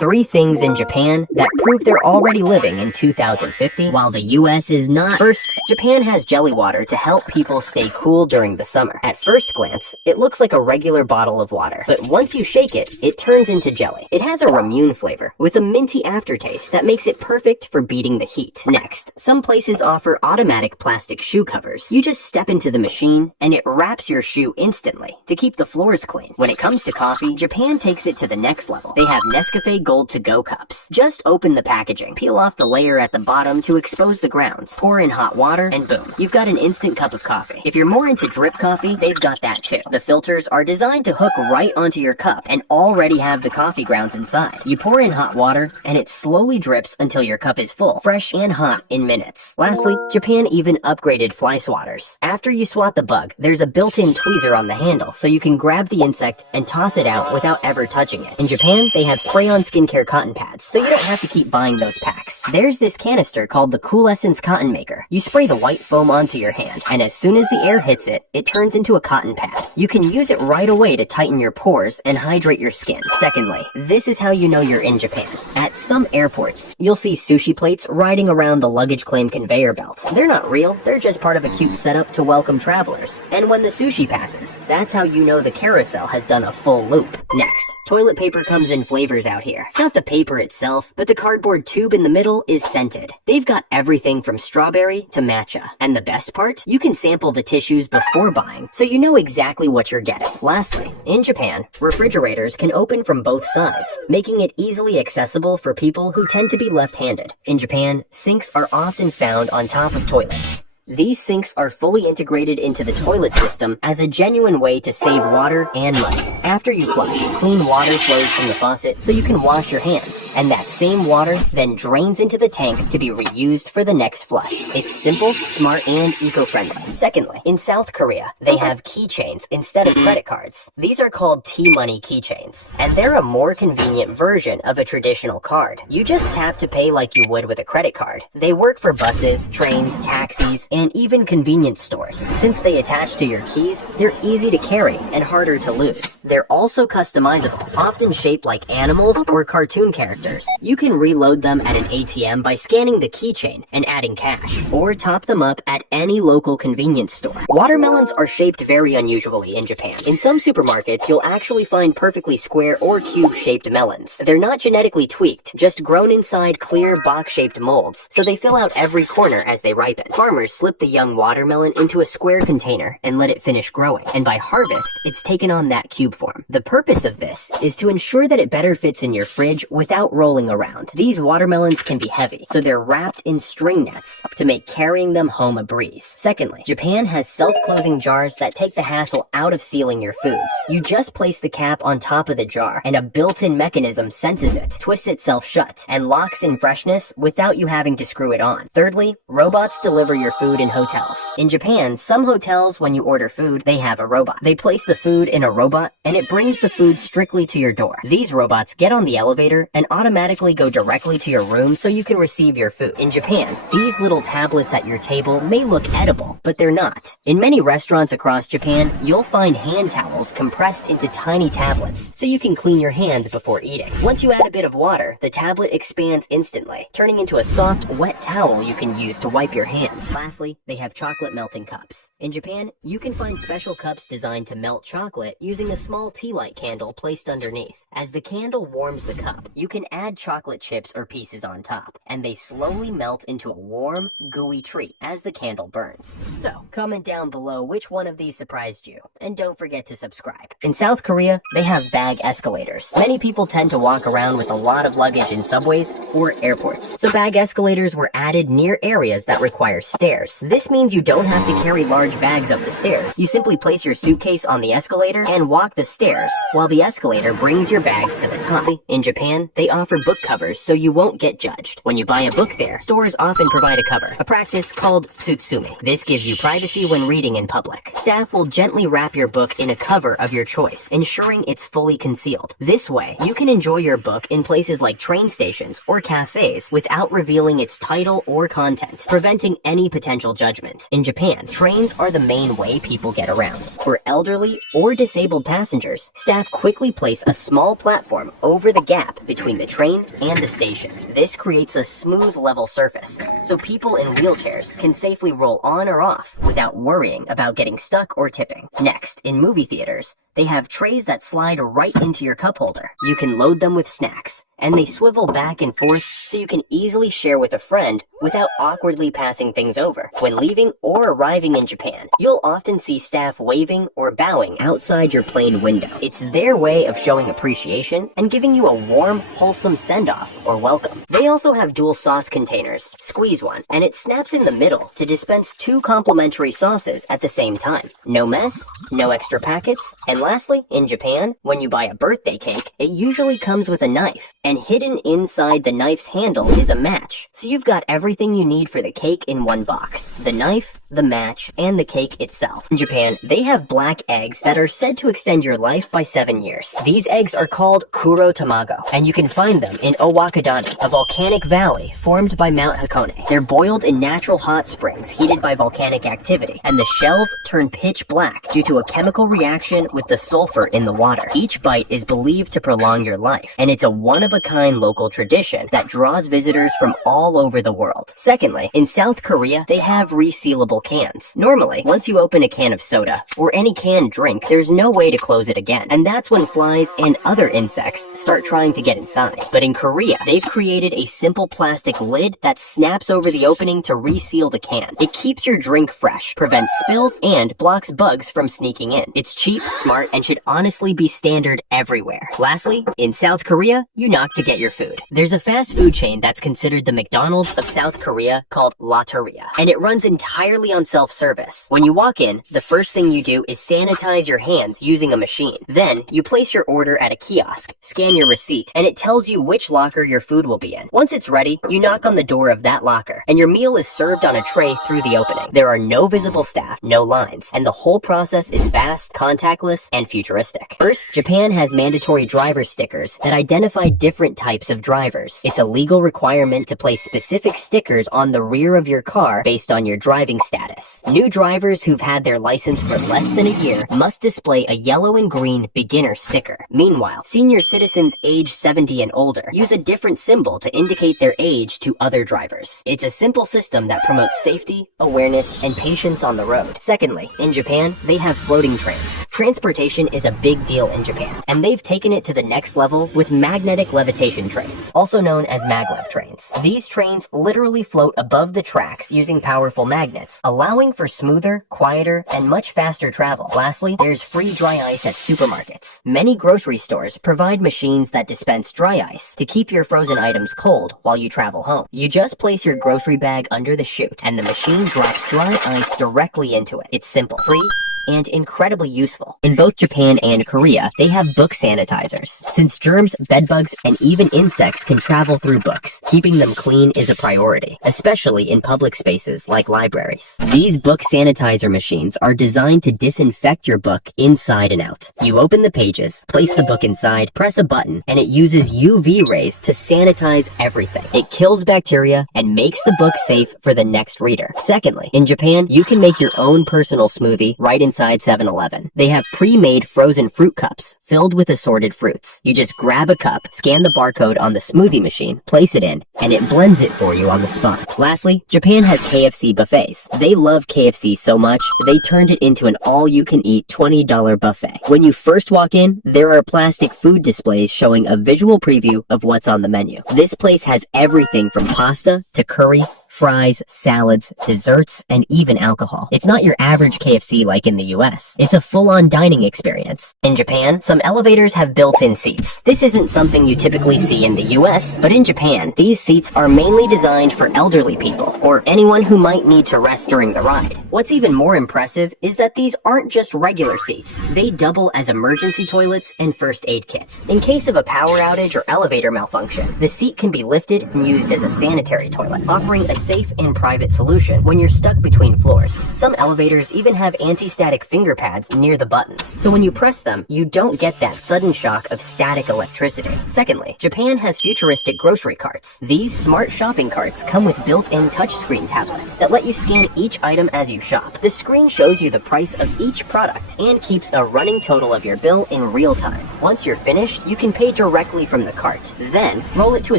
3 things in Japan that prove they're already living in 2050, while the US is not. First, Japan has jelly water to help people stay cool during the summer. At first glance, it looks like a regular bottle of water, but once you shake it, it turns into jelly. It has a ramune flavor with a minty aftertaste that makes it perfect for beating the heat. Next, some places offer automatic plastic shoe covers. You just step into the machine, and it wraps your shoe instantly to keep the floors clean. When it comes to coffee, Japan takes it to the next level. They have Nescafe Gold to-go cups. Just open the packaging, peel off the layer at the bottom to expose the grounds, pour in hot water, and boom, you've got an instant cup of coffee. If you're more into drip coffee, they've got that too. The filters are designed to hook right onto your cup and already have the coffee grounds inside. You pour in hot water, and it slowly drips until your cup is full, fresh and hot in minutes. Lastly, Japan even upgraded fly swatters. After you swat the bug, there's a built-in tweezer on the handle, so you can grab the insect and toss it out without ever touching it. In Japan, they have spray-on skincare cotton pads, so you don't have to keep buying those packs. There's this canister called the Cool Essence Cotton Maker. You spray the white foam onto your hand, and as soon as the air hits it, it turns into a cotton pad. You can use it right away to tighten your pores and hydrate your skin. Secondly, this is how you know you're in Japan. At some airports, you'll see sushi plates riding around the luggage claim conveyor belt. They're not real, they're just part of a cute setup to welcome travelers. And when the sushi passes, that's how you know the carousel has done a full loop. Next, toilet paper comes in flavors out here. Not the paper itself, but the cardboard tube in the middle is scented. They've got everything from strawberry to matcha. And the best part? You can sample the tissues before buying, so you know exactly what you're getting. Lastly, in Japan, refrigerators can open from both sides, making it easily accessible for people who tend to be left-handed. In Japan, sinks are often found on top of toilets. These sinks are fully integrated into the toilet system as a genuine way to save water and money. After you flush, clean water flows from the faucet so you can wash your hands, and that same water then drains into the tank to be reused for the next flush. It's simple, smart, and eco-friendly. Secondly, in South Korea, they have keychains instead of credit cards. These are called T-Money keychains, and they're a more convenient version of a traditional card. You just tap to pay like you would with a credit card. They work for buses, trains, taxis, and even convenience stores. Since they attach to your keys, they're easy to carry and harder to lose. They're also customizable, often shaped like animals or cartoon characters. You can reload them at an ATM by scanning the keychain and adding cash, or top them up at any local convenience store. Watermelons are shaped very unusually in Japan. In some supermarkets, you'll actually find perfectly square or cube-shaped melons. They're not genetically tweaked, just grown inside clear box-shaped molds, so they fill out every corner as they ripen. Farmers slip the young watermelon into a square container and let it finish growing, and by harvest, it's taken on that cube form. The purpose of this is to ensure that it better fits in your fridge without rolling around. These watermelons can be heavy, so they're wrapped in string nets to make carrying them home a breeze. Secondly, Japan has self-closing jars that take the hassle out of sealing your foods. You just place the cap on top of the jar, and a built-in mechanism senses it, twists itself shut, and locks in freshness without you having to screw it on. Thirdly, robots deliver your food in hotels. In Japan, some hotels, when you order food, they have a robot. They place the food in a robot, and it brings the food strictly to your door. These robots get on the elevator and automatically go directly to your room so you can receive your food. In Japan, these little tablets at your table may look edible, but they're not. In many restaurants across Japan, you'll find hand towels compressed into tiny tablets, so you can clean your hands before eating. Once you add a bit of water, the tablet expands instantly, turning into a soft, wet towel you can use to wipe your hands. Lastly, they have chocolate melting cups. In Japan, you can find special cups designed to melt chocolate using a small tea light candle placed underneath. As the candle warms the cup, you can add chocolate chips or pieces on top, and they slowly melt into a warm, gooey treat as the candle burns. So, comment down below which one of these surprised you, and don't forget to subscribe. In South Korea, they have bag escalators. Many people tend to walk around with a lot of luggage in subways or airports, so bag escalators were added near areas that require stairs. This means you don't have to carry large bags up the stairs. You simply place your suitcase on the escalator and walk the stairs, while the escalator brings your bags to the top. In Japan, they offer book covers so you won't get judged. When you buy a book there, stores often provide a cover, a practice called tsutsumi. This gives you privacy when reading in public. Staff will gently wrap your book in a cover of your choice, ensuring it's fully concealed. This way, you can enjoy your book in places like train stations or cafes without revealing its title or content, preventing any potential potential judgment. In Japan, trains are the main way people get around. For elderly or disabled passengers, staff quickly place a small platform over the gap between the train and the station. This creates a smooth, level surface, so people in wheelchairs can safely roll on or off without worrying about getting stuck or tipping. Next, in movie theaters, they have trays that slide right into your cup holder. You can load them with snacks, and they swivel back and forth so you can easily share with a friend without awkwardly passing things over. When leaving or arriving in Japan, you'll often see staff waving or bowing outside your plane window. It's their way of showing appreciation and giving you a warm, wholesome send-off or welcome. They also have dual sauce containers. Squeeze one, and it snaps in the middle to dispense 2 complimentary sauces at the same time. No mess, no extra packets, and lastly, in Japan, when you buy a birthday cake, it usually comes with a knife, and hidden inside the knife's handle is a match. So you've got everything you need for the cake in one box: the knife, the match, and the cake itself. In Japan, they have black eggs that are said to extend your life by 7 years. These eggs are called Kuro Tamago, and you can find them in Owakadani, a volcanic valley formed by Mount Hakone. They're boiled in natural hot springs heated by volcanic activity, and the shells turn pitch black due to a chemical reaction with the sulfur in the water. Each bite is believed to prolong your life, and it's a one-of-a-kind local tradition that draws visitors from all over the world. Secondly, in South Korea, they have resealable cans. Normally, once you open a can of soda or any canned drink, there's no way to close it again, and that's when flies and other insects start trying to get inside. But in Korea, they've created a simple plastic lid that snaps over the opening to reseal the can. It keeps your drink fresh, prevents spills, and blocks bugs from sneaking in. It's cheap, smart, and should honestly be standard everywhere. Lastly, in South Korea, you knock to get your food. There's a fast food chain that's considered the McDonald's of South Korea called Lotteria, and it runs entirely on self-service. When you walk in, the first thing you do is sanitize your hands using a machine. Then, you place your order at a kiosk, scan your receipt, and it tells you which locker your food will be in. Once it's ready, you knock on the door of that locker, and your meal is served on a tray through the opening. There are no visible staff, no lines, and the whole process is fast, contactless, and futuristic. First, Japan has mandatory driver stickers that identify different types of drivers. It's a legal requirement to place specific stickers on the rear of your car based on your driving status. New drivers who've had their license for less than a year must display a yellow and green beginner sticker. Meanwhile, senior citizens age 70 and older use a different symbol to indicate their age to other drivers. It's a simple system that promotes safety, awareness, and patience on the road. Secondly, in Japan, they have floating trains. Transportation is a big deal in Japan, and they've taken it to the next level with magnetic levitation trains, also known as maglev trains. These trains literally float above the tracks using powerful magnets, allowing for smoother, quieter, and much faster travel. Lastly, there's free dry ice at supermarkets. Many grocery stores provide machines that dispense dry ice to keep your frozen items cold while you travel home. You just place your grocery bag under the chute, and the machine drops dry ice directly into it. It's simple, free, and incredibly useful. In both Japan and Korea, they have book sanitizers. Since germs, bedbugs, and even insects can travel through books, keeping them clean is a priority, especially in public spaces like libraries. These book sanitizer machines are designed to disinfect your book inside and out. You open the pages, place the book inside, press a button, and it uses UV rays to sanitize everything. It kills bacteria and makes the book safe for the next reader. Secondly, in Japan, you can make your own personal smoothie right inside 7-Eleven. They have pre-made frozen fruit cups filled with assorted fruits. You just grab a cup, scan the barcode on the smoothie machine, place it in, and it blends it for you on the spot. Lastly, Japan has KFC buffets. They love KFC so much, they turned it into an all-you-can-eat $20 buffet. When you first walk in, there are plastic food displays showing a visual preview of what's on the menu. This place has everything from pasta to curry, fries, salads, desserts, and even alcohol. It's not your average KFC like in the US. It's a full-on dining experience. In Japan, some elevators have built-in seats. This isn't something you typically see in the US, but in Japan, these seats are mainly designed for elderly people, or anyone who might need to rest during the ride. What's even more impressive is that these aren't just regular seats. They double as emergency toilets and first aid kits. In case of a power outage or elevator malfunction, the seat can be lifted and used as a sanitary toilet, offering a safe and private solution when you're stuck between floors. Some elevators even have anti-static finger pads near the buttons, so when you press them, you don't get that sudden shock of static electricity. Secondly, Japan has futuristic grocery carts. These smart shopping carts come with built-in touchscreen tablets that let you scan each item as you shop. The screen shows you the price of each product and keeps a running total of your bill in real time. Once you're finished, you can pay directly from the cart. Then, roll it to a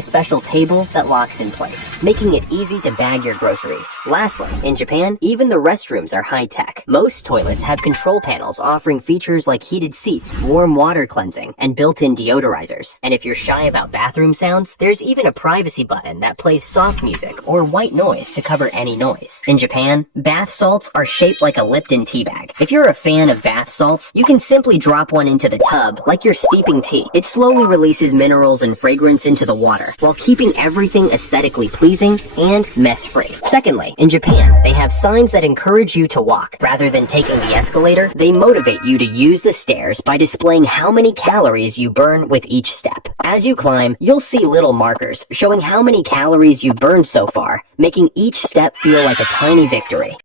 special table that locks in place, making it easy to bag your groceries. Lastly, in Japan, even the restrooms are high-tech. Most toilets have control panels offering features like heated seats, warm water cleansing, and built-in deodorizers. And if you're shy about bathroom sounds, there's even a privacy button that plays soft music or white noise to cover any noise. In Japan, bath salts are shaped like a Lipton tea bag. If you're a fan of bath salts, you can simply drop one into the tub like you're steeping tea. It slowly releases minerals and fragrance into the water, while keeping everything aesthetically pleasing and mess-free. Secondly, in Japan, they have signs that encourage you to walk. Rather than taking the escalator, they motivate you to use the stairs by displaying how many calories you burn with each step. As you climb, you'll see little markers showing how many calories you've burned so far, making each step feel like a tiny victory.